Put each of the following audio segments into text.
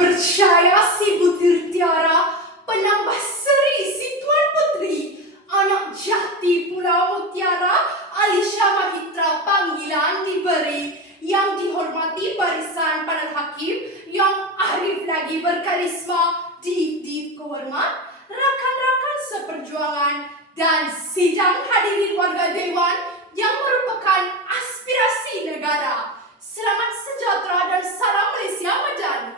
percaya si butir tiara, penambah seri si Tuan Putri, anak jati Pulau Mutiara, Alisha Mahitra panggilan diberi, yang dihormati barisan panel hakim, yang arif lagi berkarisma, div kehormat, rakan-rakan seperjuangan, dan sidang hadirin warga Dewan yang merupakan aspirasi negara. Selamat sejahtera dan salam Malaysia Madani.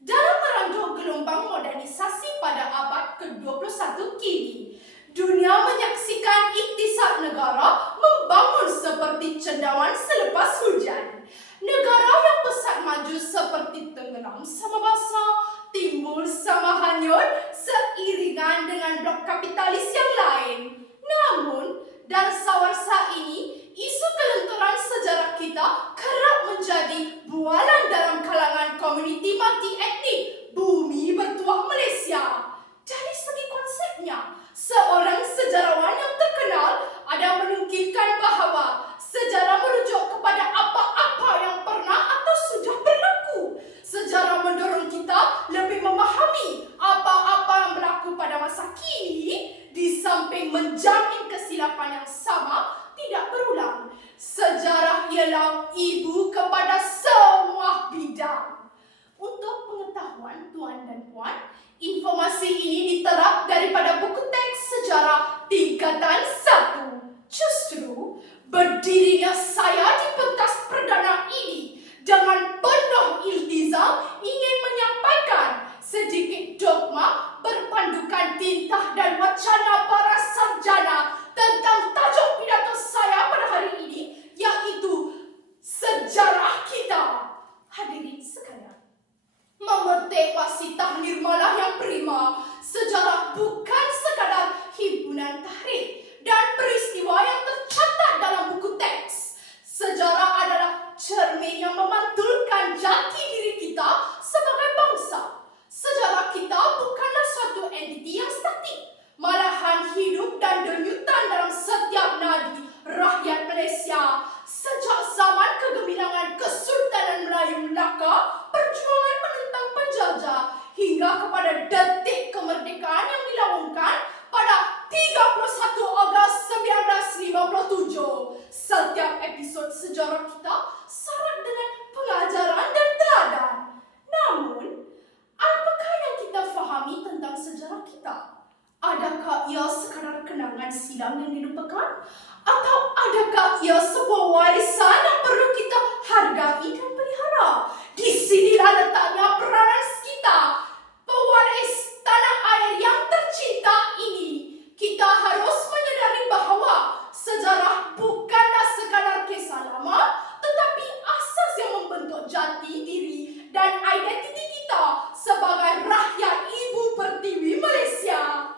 Dalam merangkul gelombang modernisasi pada abad ke-21 kini, dunia menyaksikan iktisad negara membangun seperti cendawan selepas hujan. Negara yang pesat maju seperti tenggelam sama basah, timbul sama hanyut seiringan dengan blok kapitalis yang lain. Namun, dalam sawarsa ini, isu kelenturan sejarah kita kerap menjadi bualan dalam kalangan komuniti multi etnik bumi bertuah Malaysia. Dari segi konsepnya, seorang sejarawan yang terkenal ada menungkilkan bahawa sejarah merujuk kepada apa-apa yang pernah atau sudah berlaku. Sejarah mendorong kita lebih memahami apa-apa yang berlaku pada masa kini, di samping menjamin kesilapan yang sama tidak berulang. Sejarah ialah ibu kepada semua bidang. Untuk pengetahuan tuan dan puan, informasi ini diterap daripada buku teks sejarah tingkatan 1. Justru, berdirinya saya di pentas perdana ini dengan penuh iltizam ingin menyampaikan sedikit dogma berpandukan tintah dan wacana para sarjana tentang tajuk pidato saya pada hari ini, yaitu sejarah kita. Hadirin sekalian, memetik wasitah nirmalah yang prima, sejarah bukan sekadar himpunan tahrikh dan peristiwa yang tercatat dalam buku teks. Sejarah adalah cermin yang memantulkan jati diri kita sebagai bangsa. Sejarah kita bukanlah suatu entiti yang statik, malahan hidup dan denyutan dalam setiap nadi rakyat Malaysia. Sejak zaman kegemilangan Kesultanan Melayu Melaka, perjuangan menentang penjajah, hingga kepada detik kemerdekaan yang dilaungkan pada 31 Ogos 1957. Setiap episod sejarah kita syarat dengan pengajaran dan teladan. Namun, apakah yang kita fahami tentang sejarah kita? Adakah ia sekadar kenangan silam yang dilupakan? Atau adakah ia sebuah warisan yang perlu kita hargai dan pelihara? Di sinilah letaknya peranan kita, pewaris tanah air yang tercinta ini. Kita harus menyadari bahawa sejarah bukanlah sekadar kisah lama, tetapi asas yang membentuk jati diri dan identiti kita sebagai rakyat ibu pertiwi Malaysia.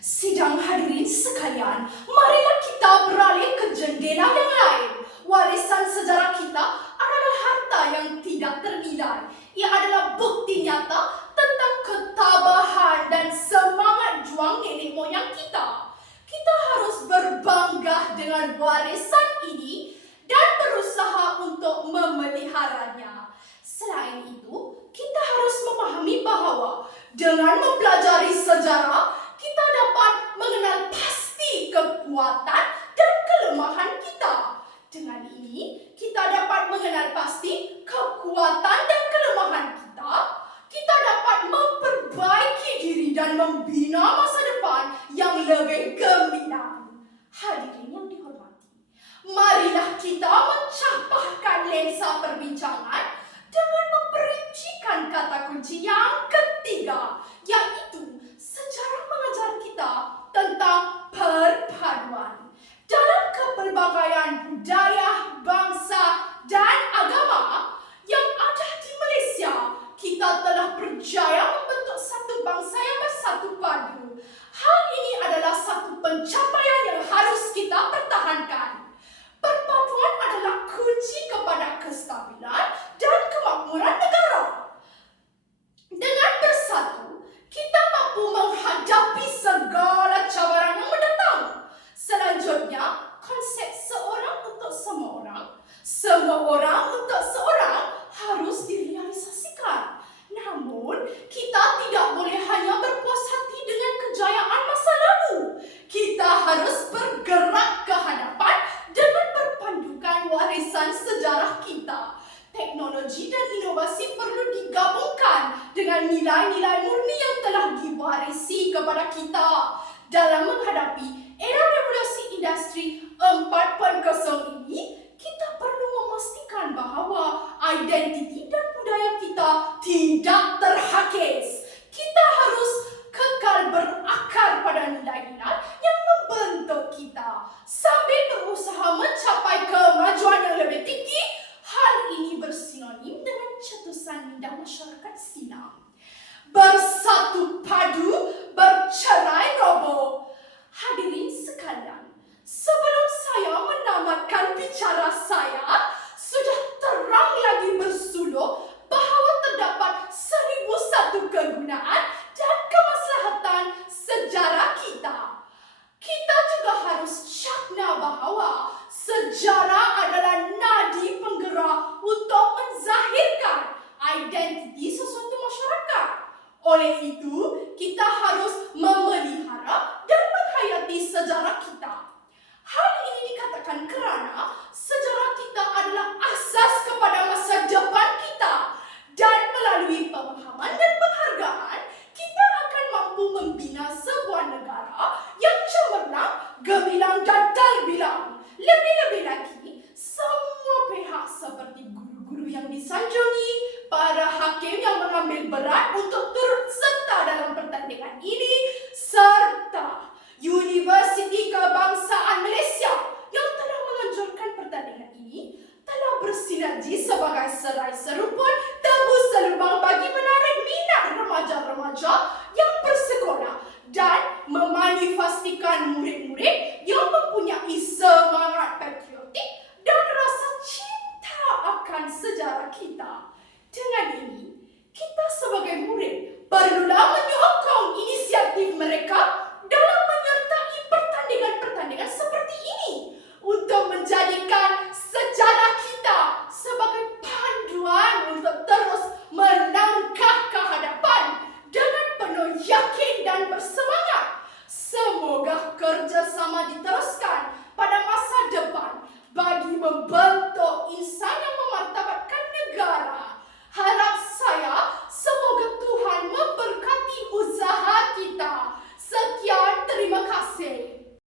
Sidang hadirin sekalian, marilah kita beralih ke jendela yang lain. Warisan sejarah kita adalah harta yang tidak ternilai. Ia adalah bukti nyata tentang ketabahan dan semangat juang nenek moyang kita. Kita harus berbangga dengan warisan ini dan berusaha untuk memeliharanya. Selain itu, kita harus memahami bahawa dengan mempelajari sejarah, kita dapat mengenal pasti kekuatan dan kelemahan kita. Dengan ini, kita dapat mengenal pasti kekuatan dan kelemahan kita. Kita dapat memperbaiki diri dan membina masa depan yang lebih gemilang. Hadirin yang dihormati, marilah kita mencapahkan lensa perbincangan dengan memperincikan kata kunci yang ketiga, yaitu sejarah mengajar kita tentang perpaduan. Dalam kepelbagaian budaya, bangsa, dan agama yang ada di Malaysia, kita telah berjaya membentuk satu bangsa yang bersatu padu. Hal ini adalah satu pencapaian yang harus kita pertahankan. Perpaduan adalah kunci kepada kestabilan dan kemakmuran negara. Dengan bersatu, kita mampu menghadapi segala cabaran yang mendatang. Selanjutnya, konsep seorang untuk semua orang untuk seorang harus direalisasikan. Namun, dengan nilai-nilai murni yang telah diwarisi kepada kita. Dalam menghadapi era revolusi industri 4.0 ini, kita perlu memastikan bahawa identiti dan budaya kita tidak terhakis. Kita harus kekal berakar pada nilai-nilai yang membentuk kita sambil berusaha mencapai kemajuan yang lebih tinggi. Hal ini bersinonim dengan cetusan minda masyarakat Silam. Bersatu padu, bercerai roboh. Hadirin sekalian, sebelum saya menamatkan bicara saya, sudah terang lagi bersuluh bahawa terdapat 1001 kegunaan dan kemaslahatan sejarah kita. Kita juga harus syakna bahawa sejarah adalah nadi penggerak untuk menzahirkan identiti sesuatu masyarakat. Oleh itu, kita harus memelihara dan menghayati sejarah kita. Hal ini dikatakan kerana sejarah kita adalah asas kepada masa depan kita. Dan melalui pemahaman dan penghargaan, kita akan mampu membina sebuah negara yang cemerlang, gemilang dan terbilang. Lebih-lebih lagi, semua pihak seperti guru-guru yang disanjungi, para hakim yang mengambil berat untuk turut serta dalam pertandingan ini, serta Universiti Kebangsaan Malaysia yang telah menganjurkan pertandingan ini, telah bersinergi sebagai serai seruput tembus selubang bagi menarik minat remaja-remaja yang bersekolah dan memanifestikan murid-murid yang mempunyai semangat patriotik dan rasa cinta akan sejarah kita. Dengan ini, kita sebagai murid perlulah menyokong inisiatif mereka dalam menyertai pertandingan-pertandingan seperti ini untuk menjadikan